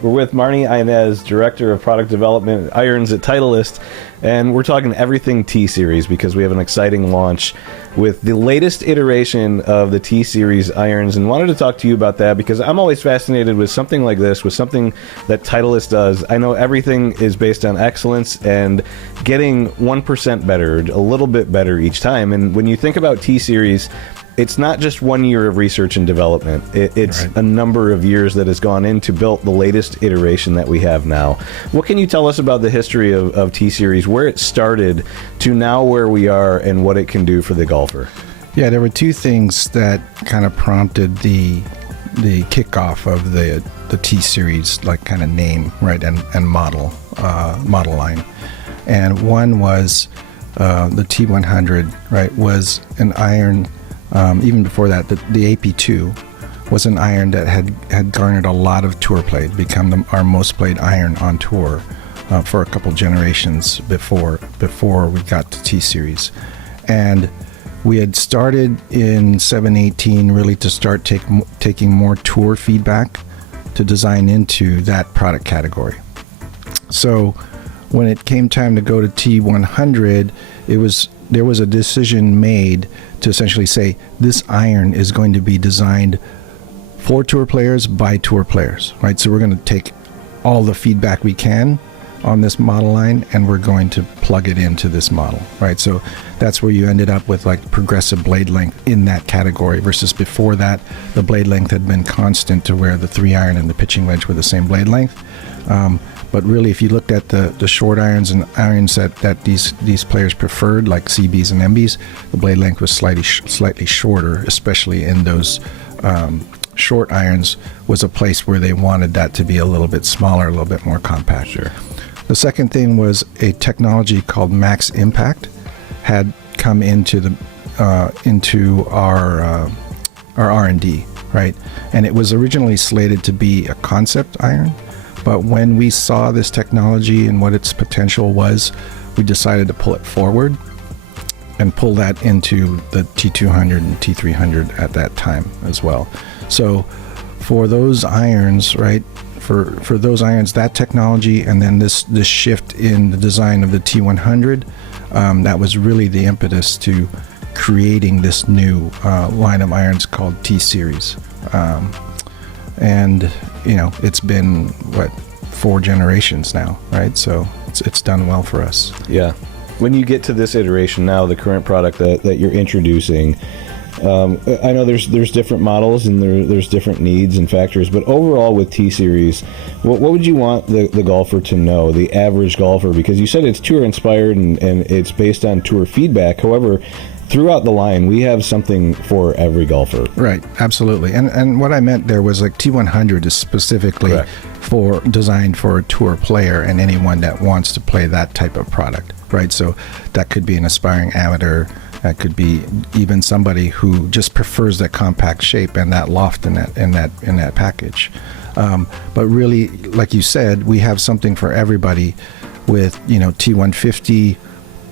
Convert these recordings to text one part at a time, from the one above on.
We're with Marni Ines, Director of Product Development Irons at Titleist, and we're talking everything T-Series because we have an exciting launch with the latest iteration of the T-Series irons, and wanted to talk to you about that because I'm always fascinated with something like this, with something that Titleist does. I know everything is based on excellence and getting 1% better, a little bit better each time, and when you think about T-Series, it's not just 1 year of research and development. It's right. A number of years that has gone into built the latest iteration that we have now. What can you tell us about the history of T-Series, where it started to now where we are, and what it can do for the golfer? Yeah, there were two things that kind of prompted the kickoff of the T-Series, like kind of name, right, and model line. And one was the T100, right, was an iron. Even before that, the AP2 was an iron that had garnered a lot of tour play, become our most played iron on tour for a couple generations before we got to T-Series. And we had started in 718 really to start taking more tour feedback to design into that product category. So when it came time to go to T100, there was a decision made to essentially say this iron is going to be designed for tour players by tour players, right? So we're going to take all the feedback we can on this model line and we're going to plug it into this model, right? So that's where you ended up with like progressive blade length in that category versus before that, the blade length had been constant to where the 3 iron and the pitching wedge were the same blade length. But really, if you looked at the short irons and irons that these players preferred, like CBs and MBs, the blade length was slightly shorter, especially in those short irons, was a place where they wanted that to be a little bit smaller, a little bit more compact. Sure. The second thing was a technology called Max Impact had come into our R&D, right? And it was originally slated to be a concept iron. But when we saw this technology and what its potential was, we decided to pull it forward and pull that into the T200 and T300 at that time as well. So for those irons, right, for those irons, that technology and then this shift in the design of the T100, that was really the impetus to creating this new line of irons called T-Series. And you know, it's been 4 generations now, right? So it's done well for us. Yeah. When you get to this iteration now, the current product that you're introducing, I know there's different models and there's different needs and factors, but overall with T-Series, what would you want the golfer to know, the average golfer? Because you said it's tour inspired and it's based on tour feedback. However, throughout the line, we have something for every golfer. Right, absolutely. And what I meant there was like T100 is specifically Correct. Designed for a tour player and anyone that wants to play that type of product, right? So that could be an aspiring amateur. That could be even somebody who just prefers that compact shape and that loft in that package. But really, like you said, we have something for everybody with T150.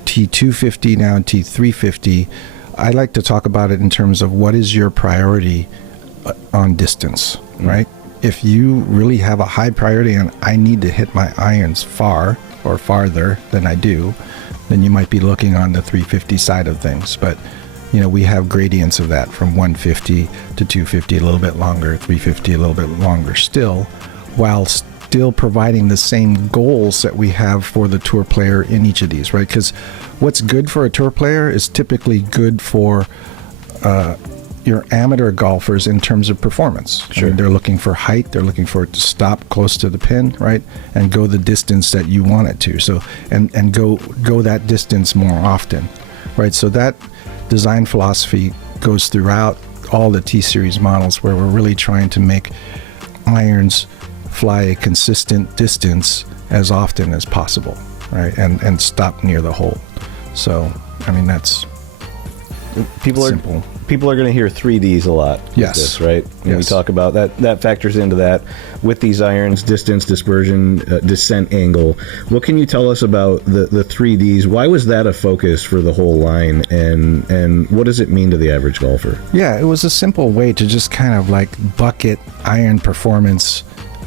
T250 now and T350. I like to talk about it in terms of what is your priority on distance, right? If you really have a high priority on I need to hit my irons far or farther than I do, then you might be looking on the 350 side of things. But we have gradients of that from 150 to 250, a little bit longer, 350, a little bit longer still, while still providing the same goals that we have for the tour player in each of these, right? Because what's good for a tour player is typically good for your amateur golfers in terms of performance. Sure. I mean, they're looking for height, they're looking for it to stop close to the pin, right? And go the distance that you want it to. So and go that distance more often, right? So that design philosophy goes throughout all the T-Series models, where we're really trying to make irons fly a consistent distance as often as possible, right? And stop near the hole. So, I mean, that's simple. People are going to hear 3Ds a lot. Yes. This, right? When we talk about that factors into that with these irons: distance, dispersion, descent angle. What can you tell us about the 3Ds? Why was that a focus for the whole line, and what does it mean to the average golfer? Yeah, it was a simple way to just kind of like bucket iron performance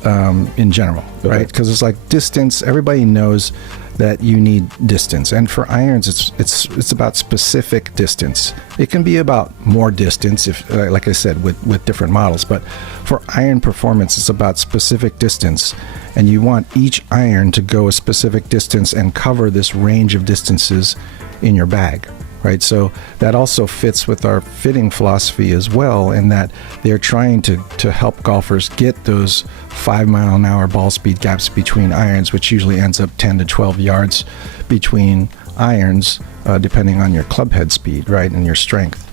in general, right? Because it's like distance. Everybody knows that you need distance, and for irons, it's about specific distance. It can be about more distance, if like I said, with different models. But for iron performance, it's about specific distance, and you want each iron to go a specific distance and cover this range of distances in your bag. Right, so that also fits with our fitting philosophy as well, in that they're trying to help golfers get those 5-mile-an-hour ball speed gaps between irons, which usually ends up 10 to 12 yards between irons, depending on your club head speed, right, and your strength.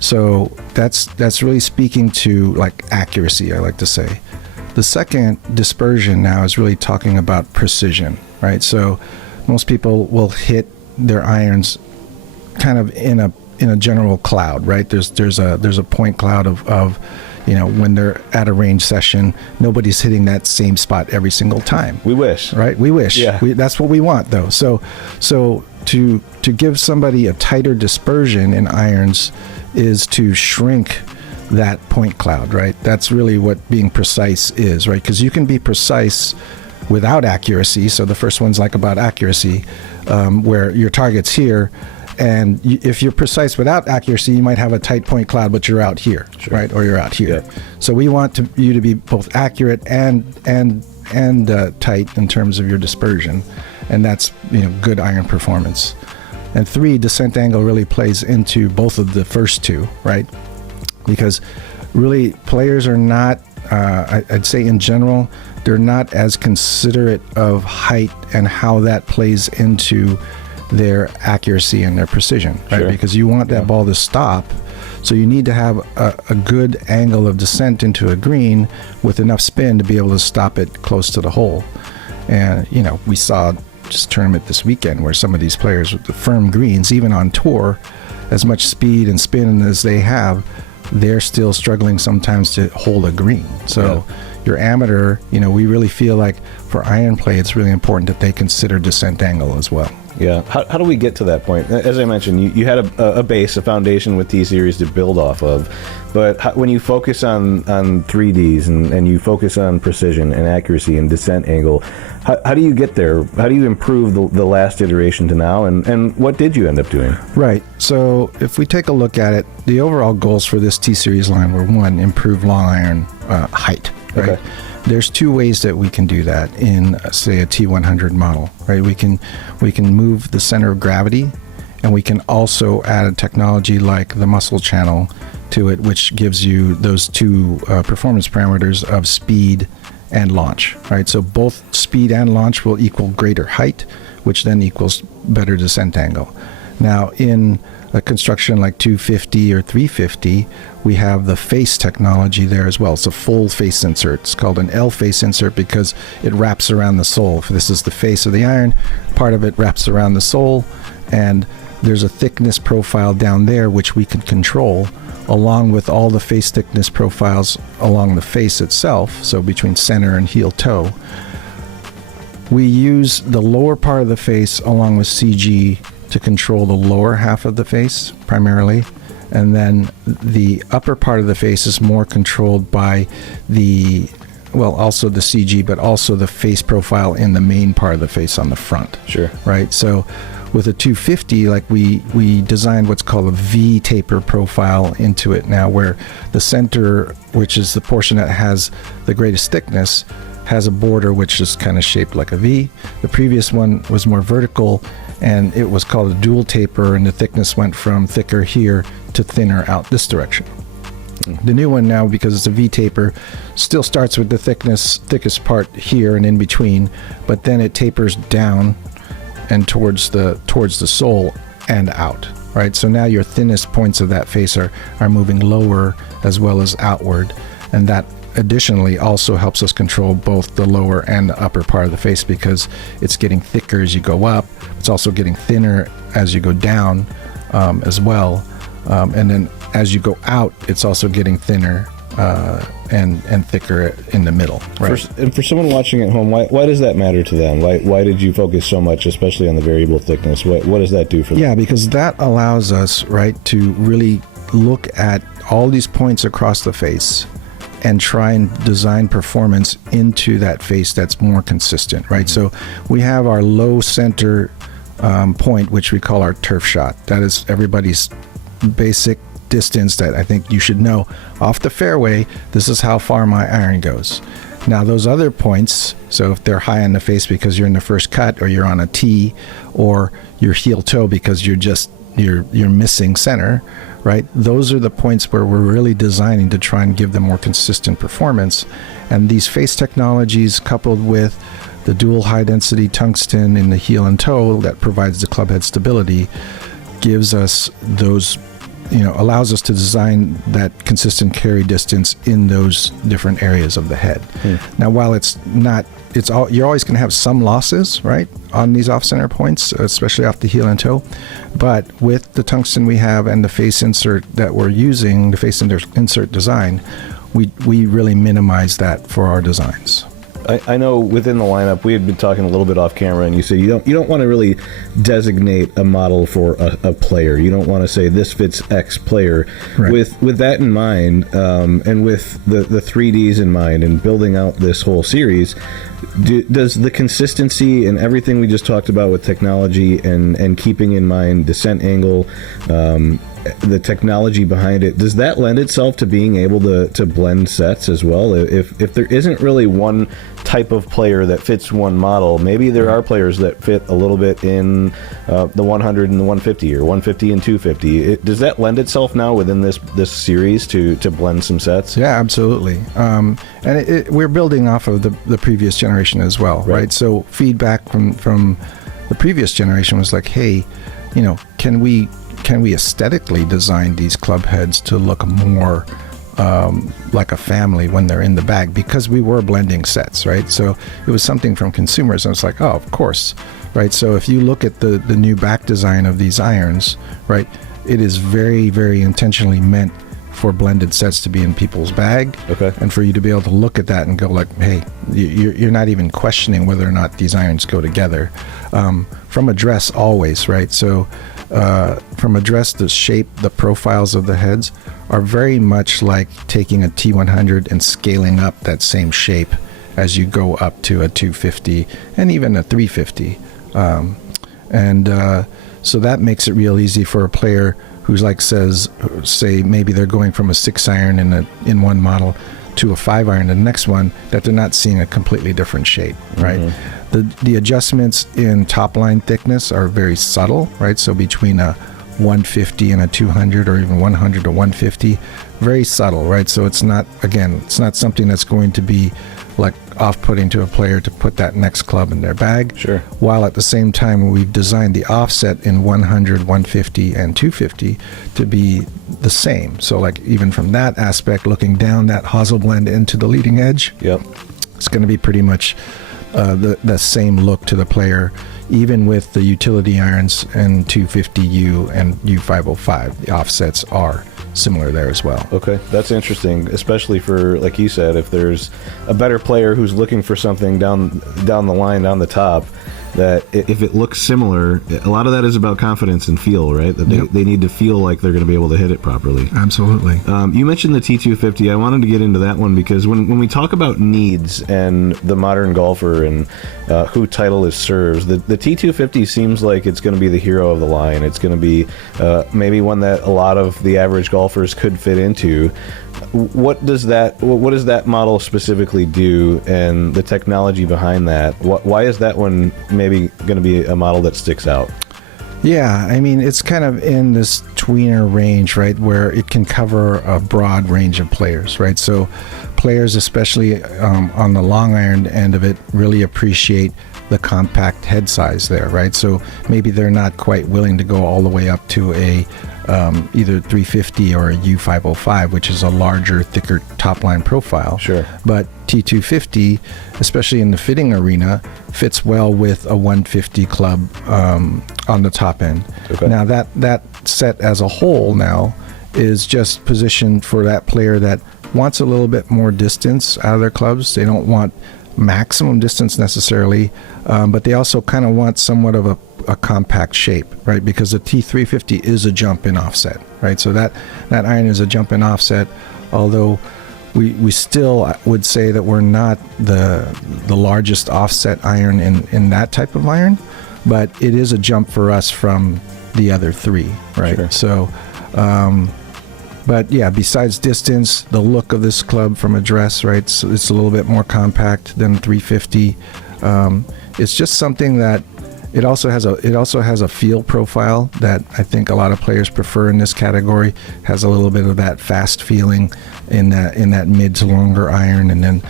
So that's really speaking to like accuracy, I like to say. The second, dispersion, now is really talking about precision, right? So most people will hit their irons kind of in a general cloud, right? There's a point cloud of when they're at a range session, nobody's hitting that same spot every single time. We wish, right? We wish. Yeah. That's what we want, though. So to give somebody a tighter dispersion in irons is to shrink that point cloud, right? That's really what being precise is, right? Because you can be precise without accuracy. So the first one's like about accuracy, where your target's here, and if you're precise without accuracy, you might have a tight point cloud, but you're out here, sure, right? Or you're out here. Yeah. So we want you to be both accurate and tight in terms of your dispersion, and that's good iron performance. And 3, descent angle really plays into both of the first two, right? Because really players are not, I'd say in general, they're not as considerate of height and how that plays into their accuracy and their precision, right? Sure. Because you want that ball to stop, so you need to have a good angle of descent into a green with enough spin to be able to stop it close to the hole. And we saw just tournament this weekend where some of these players with the firm greens, even on tour, as much speed and spin as they have, they're still struggling sometimes to hold a green. So your amateur, we really feel like for iron play, it's really important that they consider descent angle as well. Yeah. How do we get to that point? As I mentioned, you had a base, a foundation with T-Series to build off of. But when you focus on 3Ds and you focus on precision and accuracy and descent angle, how do you get there? How do you improve the last iteration to now? And what did you end up doing? Right. So if we take a look at it, the overall goals for this T-Series line were, 1, improve long iron height. Right. Okay. There's 2 ways that we can do that in, say, a T100 model, right? We can move the center of gravity, and we can also add a technology like the muscle channel to it, which gives you those 2 performance parameters of speed and launch, right? So both speed and launch will equal greater height, which then equals better descent angle. Now, in a construction like 250 or 350, we have the face technology there as well. It's a full face insert. It's called an L face insert because it wraps around the sole. If this is the face of the iron, part of it wraps around the sole, and there's a thickness profile down there which we can control, along with all the face thickness profiles along the face itself, so between center and heel toe. We use the lower part of the face along with CG to control the lower half of the face primarily, and then the upper part of the face is more controlled by also the CG, but also the face profile in the main part of the face on the front. Sure. Right. So with a 250, like we designed what's called a V taper profile into it now, where the center, which is the portion that has the greatest thickness, has a border which is kind of shaped like a V. The previous one was more vertical, and it was called a dual taper, and the thickness went from thicker here to thinner out this direction. The new one now, because it's a V taper, still starts with the thickest part here and in between, but then it tapers down and towards the sole and out, right? So now your thinnest points of that face are moving lower as well as outward, and that additionally also helps us control both the lower and the upper part of the face, because it's getting thicker as you go up. It's also getting thinner as you go down as well. And then as you go out, it's also getting thinner and thicker in the middle. Right? For someone watching at home, why does that matter to them? Why did you focus so much, especially on the variable thickness? What does that do for them? Yeah, because that allows us, right, to really look at all these points across the face and try and design performance into that face that's more consistent, right? So we have our low center point, which we call our turf shot. That is everybody's basic distance that I think you should know. Off the fairway, this is how far my iron goes. Now those other points, so if they're high on the face because you're in the first cut, or you're on a tee, or you're heel toe because you're missing center, right? Those are the points where we're really designing to try and give them more consistent performance. And these face technologies, coupled with the dual high density tungsten in the heel and toe that provides the club head stability, gives us those, allows us to design that consistent carry distance in those different areas of the head. Now, while you're always going to have some losses, right, on these off-center points, especially off the heel and toe. But with the tungsten we have and the face insert that we're using, the face insert design, we really minimize that for our designs. I know within the lineup, we had been talking a little bit off camera, and you say you don't want to really designate a model for a player. You don't want to say this fits X player. Right. With that in mind, and with the 3Ds in mind, and building out this whole series, does the consistency and everything we just talked about with technology and keeping in mind descent angle, the technology behind it, does that lend itself to being able to blend sets as well? If there isn't really one type of player that fits one model, maybe there are players that fit a little bit in the 100 and the 150, or 150 and 250. Does that lend itself now within this series to blend some sets? Yeah, absolutely. And we're building off of the previous generation as well, right? So feedback from the previous generation was like, hey, can we aesthetically design these club heads to look more like a family when they're in the bag, because we were blending sets, right? So it was something from consumers, and it's like, oh, of course, right? So if you look at the new back design of these irons, right, it is very, very intentionally meant for blended sets to be in people's bag, and for you to be able to look at that and go like, hey, you're not even questioning whether or not these irons go together. From a dress, always, right? So from a dress, the shape, the profiles of the heads are very much like taking a T100 and scaling up that same shape as you go up to a 250 and even a 350. So that makes it real easy for a player who's like say maybe they're going from a 6 iron in one model to a 5 iron in the next one, that they're not seeing a completely different shape, right? The adjustments in top line thickness are very subtle, right? So between a 150 and a 200, or even 100 to 150, very subtle, right? So it's not something that's going to be like off-putting to a player to put that next club in their bag. Sure. While at the same time, we've designed the offset in 100, 150, and 250 to be the same. So like even from that aspect, looking down that hosel blend into the leading edge, it's going to be pretty much the same look to the player, even with the utility irons and 250U and U505. The offsets are similar there as well. Okay, that's interesting, especially for, like you said, if there's a better player who's looking for something down the line, down the top, that if it looks similar, a lot of that is about confidence and feel, right? That they need to feel like they're going to be able to hit it properly. Absolutely. You mentioned the T250. I wanted to get into that one because when we talk about needs and the modern golfer and who Titleist serves, the T250 seems like it's going to be the hero of the line. It's going to be maybe one that a lot of the average golfers could fit into. What does that model specifically do, and the technology behind that? Why is that one maybe going to be a model that sticks out? Yeah, I mean, it's kind of in this tweener range, right, where it can cover a broad range of players, right? So players, especially on the long iron end of it, really appreciate the compact head size there, right? So maybe they're not quite willing to go all the way up to a either 350 or a U505, which is a larger, thicker top line profile. Sure. But T250, especially in the fitting arena, fits well with a 150 club on the top end. Okay. Now that set as a whole now is just positioned for that player that wants a little bit more distance out of their clubs. They don't want maximum distance necessarily, but they also kind of want somewhat of a compact shape, right? Because the T350 is a jump in offset, right? So that iron is a jump in offset, although we still would say that we're not the largest offset iron in that type of iron, but it is a jump for us from the other three, right? Sure. So, but yeah, besides distance, the look of this club from address, right? So it's a little bit more compact than 350. It's just something that it also has a feel profile that I think a lot of players prefer in this category. Has a little bit of that fast feeling in that mid to longer iron, and then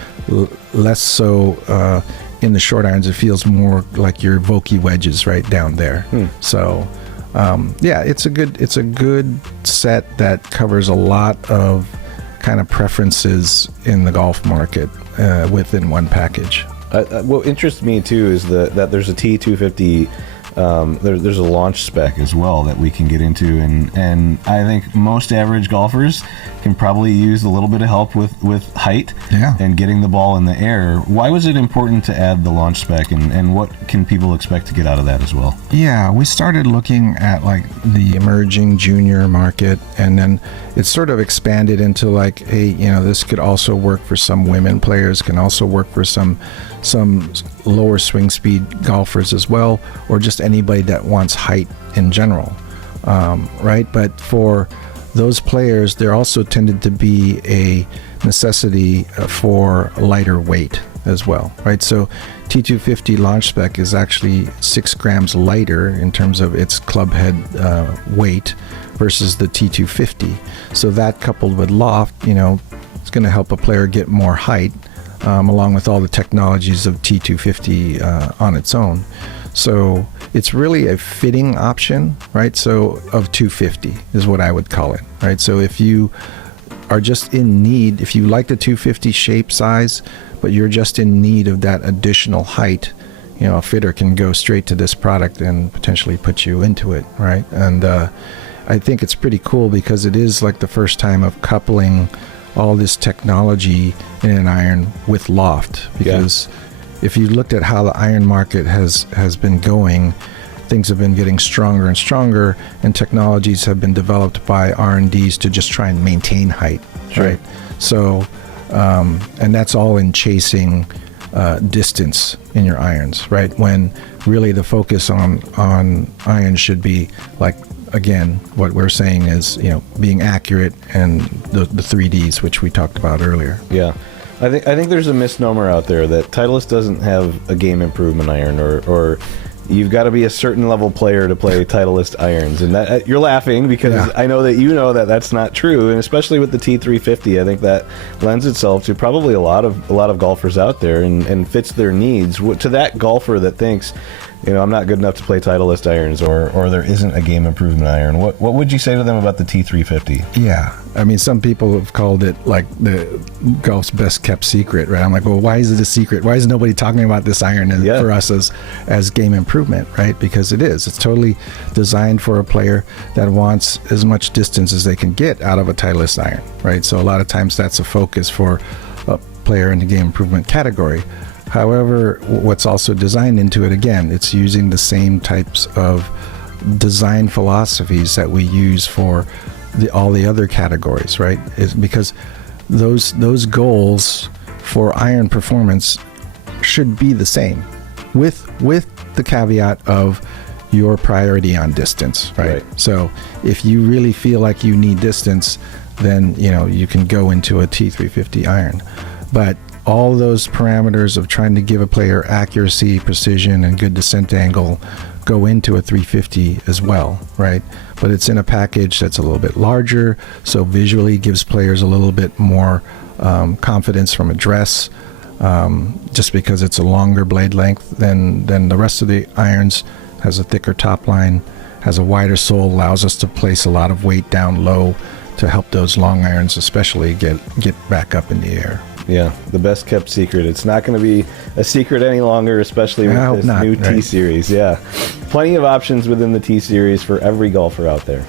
less so in the short irons. It feels more like your Vokey wedges right down there. So yeah, it's a good set that covers a lot of kind of preferences in the golf market within one package. What interests me too is that there's a T250. There's a launch spec as well that we can get into, and I think most average golfers can probably use a little bit of help with height and getting the ball in the air. Why was it important to add the launch spec, and what can people expect to get out of that as well? Yeah, we started looking at like the emerging junior market, and then it sort of expanded into like, hey, this could also work for some women players, can also work for some lower swing speed golfers as well, or just anybody that wants height in general, right? But for those players, there also tended to be a necessity for lighter weight as well, right? So T250 Launch Spec is actually 6 grams lighter in terms of its club head weight versus the T250. So that coupled with loft, it's going to help a player get more height, along with all the technologies of T250 on its own. So it's really a fitting option, right? So of 250 is what I would call it, right? So if you are just in need, if you like the 250 shape size, but you're just in need of that additional height, a fitter can go straight to this product and potentially put you into it, right? And I think it's pretty cool because it is like the first time of coupling all this technology in an iron with loft, because if you looked at how the iron market has been going, things have been getting stronger and stronger, and technologies have been developed by R&Ds to just try and maintain height, right? So and that's all in chasing distance in your irons, right? When really the focus on irons should be like, again, what we're saying is, being accurate and the 3Ds, which we talked about earlier. Yeah. I think there's a misnomer out there that Titleist doesn't have a game improvement iron, or you've got to be a certain level player to play Titleist irons, and that you're laughing because I know that that's not true, and especially with the T350, I think that lends itself to probably a lot of golfers out there and fits their needs. To that golfer that thinks, I'm not good enough to play Titleist irons, or there isn't a game improvement iron, what would you say to them about the T350? Yeah, I mean, some people have called it like the golf's best kept secret, right? I'm like, well, why is it a secret? Why is nobody talking about this iron for us as game improvement, right? Because it is. It's totally designed for a player that wants as much distance as they can get out of a Titleist iron, right? So a lot of times that's a focus for a player in the game improvement category. However, what's also designed into it, again, it's using the same types of design philosophies that we use for all the other categories, right? It's because those goals for iron performance should be the same, with the caveat of your priority on distance, right? So if you really feel like you need distance, then you can go into a T350 iron. But all those parameters of trying to give a player accuracy, precision, and good descent angle go into a 350 as well, right? But it's in a package that's a little bit larger, so visually gives players a little bit more confidence from address, just because it's a longer blade length than the rest of the irons, has a thicker top line, has a wider sole, allows us to place a lot of weight down low to help those long irons especially get back up in the air. Yeah, the best kept secret. It's not going to be a secret any longer, especially with this new T-Series. Yeah, plenty of options within the T-Series for every golfer out there.